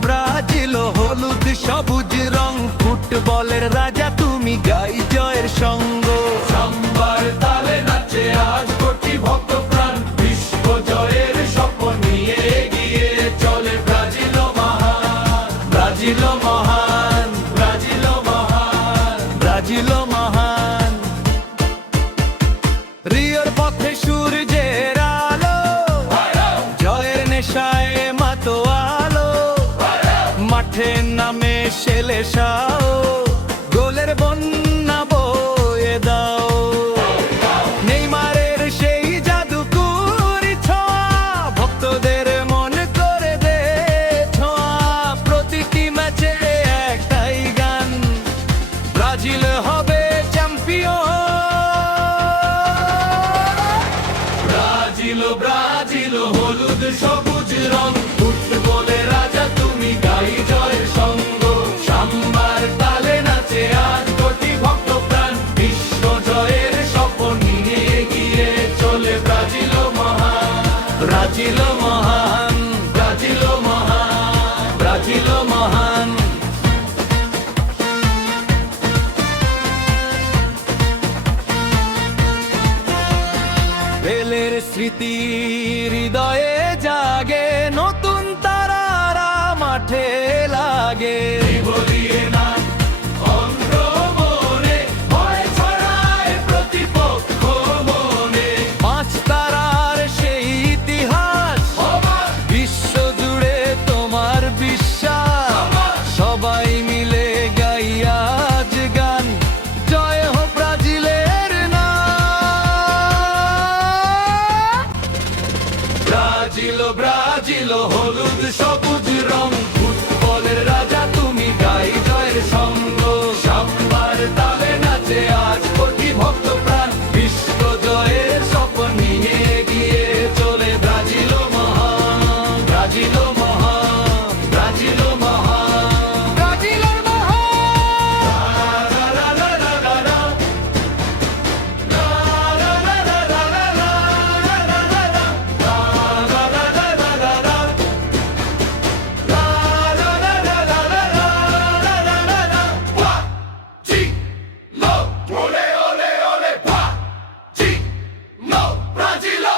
Brazil হলুদ সবুজ রং, ফুটবলের রাজা তুমি, গাই জয়ের সঙ্গ। সাম্বার তালে নাচে আজ কোটি ভক্ত প্রাণ, বিশ্ব জয়ের স্বপ্ন নিয়ে এগিয়ে চলে ব্রাজিল মহান, ব্রাজিল মহান, ব্রাজিল মহান, ব্রাজিল মহান। রিওর পথে সূর্যের আলো, জয়ের নেশায় মাতোয়ালো, মাঠে নামে সেলেসাও, গোলের বন্যা বয়ে দাও। নেইমারের সেই জাদুকরি ছোঁয়া, ভক্তদের মন করে দে ছোঁয়া। প্রতিটি ম্যাচে একটাই গান, ব্রাজিল হবে চ্যাম্পিয়ন। ব্রাজিল ব্রাজিল হলুদ সবুজ রং, ফুটবলের রাজা তুমি, গাই জয়ের সঙ্গ। সাম্বার তালে নাচে আজ কোটি ভক্ত প্রাণ, বিশ্ব জয়ের স্বপ্ন নিয়ে এগিয়ে চলে ব্রাজিল মহান, ব্রাজিল মহান, ব্রাজিল মহান, ব্রাজিল মহান। পেলের স্মৃতি হৃদয়ে জাগে, নতুন তারারা মাঠে লাগে। বলিয়ে না অন্ধ মনে, ভয় ছড়ায় প্রতিপক্ষ মনে। পাঁচ তারার সেই ইতিহাস, বিশ্ব জুড়ে তোমার বিশ্বাস। সবাই মিলে গাই আজ গান, জয় হোক ব্রাজিলের নাম। ব্রাজিল ব্রাজিল হলুদ সবুজ রং, ফুটবলের রাজা তুমি, গাই জয়ের সঙ্গ। সাম্বার তালে নাচে আজ কোটি ভক্ত প্রাণ, বিশ্ব জয়ের স্বপ্ন নিয়ে এগিয়ে চলে ব্রাজিল মহান, ব্রাজিল মহান, ব্রাজিল মহান, ব্রাজিলের মহান। লা লা লা লা লা লা। লা লা লা লা লা লা লা লা লা লা লা। লা লা লা লা লা লা লা। লা লা লা লা লা লা লা লা লা লা লা। Bragilo, ole ole ole, Bragilo, Bragilo.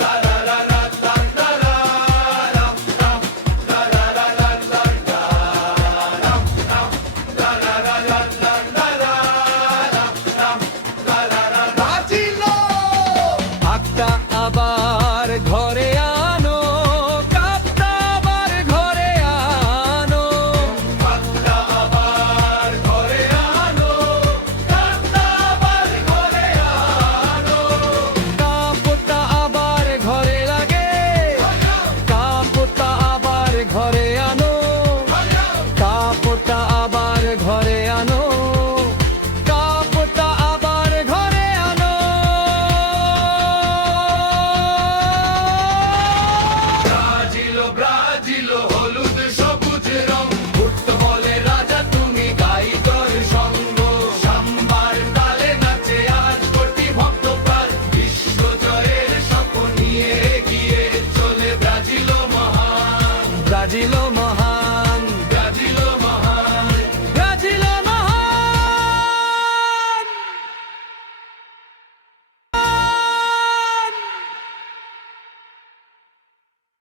La la la la la la la la la la la la la la la la. ভাগটা আবার ঘরে আনো, কাপটা আবার ঘরে আনো। কাপটা আবার ঘরে আনো, কাপটা আবার ঘরে আনো। কাপটা আবার ঘরে লাগে, কাপটা আবার ঘরে আনো। কাপটা আবার ঘরে আনো, কাপটা আবার ঘরে আনো। ব্রাজিল ব্রাজিল হলুদ সবুজ রং, ফুটবলের রাজা তুমি, গাই জয়ের সঙ্গ। সাম্বার তালে নাচে আজ কোটি ভক্ত প্রাণ, বিশ্ব জয়ের স্বপ্ন নিয়ে এগিয়ে চলে ব্রাজিল মহান, ব্রাজিল